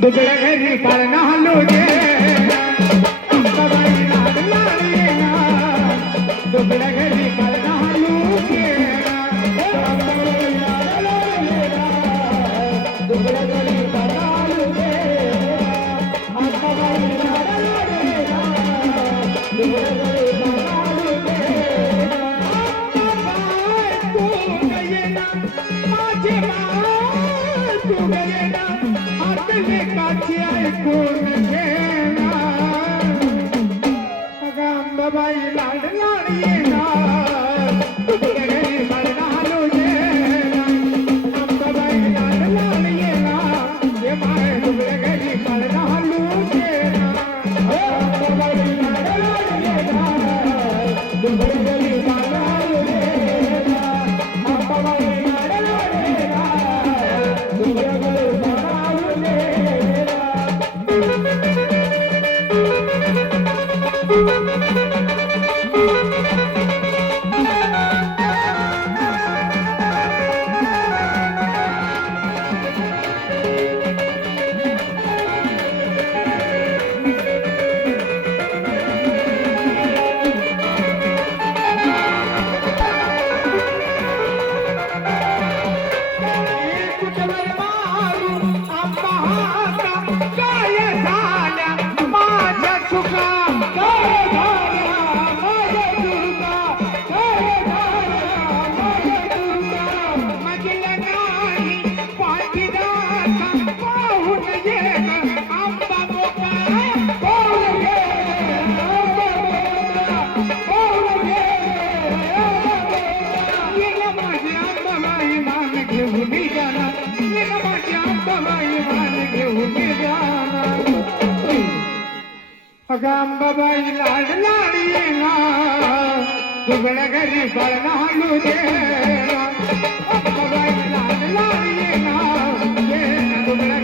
दुबळ्या घरी पाळणा हलू दे अंबाबाई लाड लाड येणार दुबळ्या घरी पाळणा हलू दे अंबाबाई लाड लाड येणार दुबळ्या घरी पाळणा हलू दे अंबाबाई लाड लाड येणार दुबळ्या घरी पाळणा हलू दे अंबाबाई तू येणार माझे माय तू येणार काची ऐकून घेणार अंबाबाई लाड लाड येणार तुझ्या घरी पाळणा हलू देणार अंबाबाई लाड लाड येणार ये माय तुझ्या घरी पाळणा हलू देणार अंबाबाई लाड लाड येणार तुझ्या घरी पाळणा हलू देणार अंबाबाई लाड लाड येणार तुझ्या घरी पाळणा हलू देणार अंबाबाई लाड लाड येणार दुबळ्या घरी पाळणा हलू देणार अंबाबाई लाड लाड येणार दुबळ्या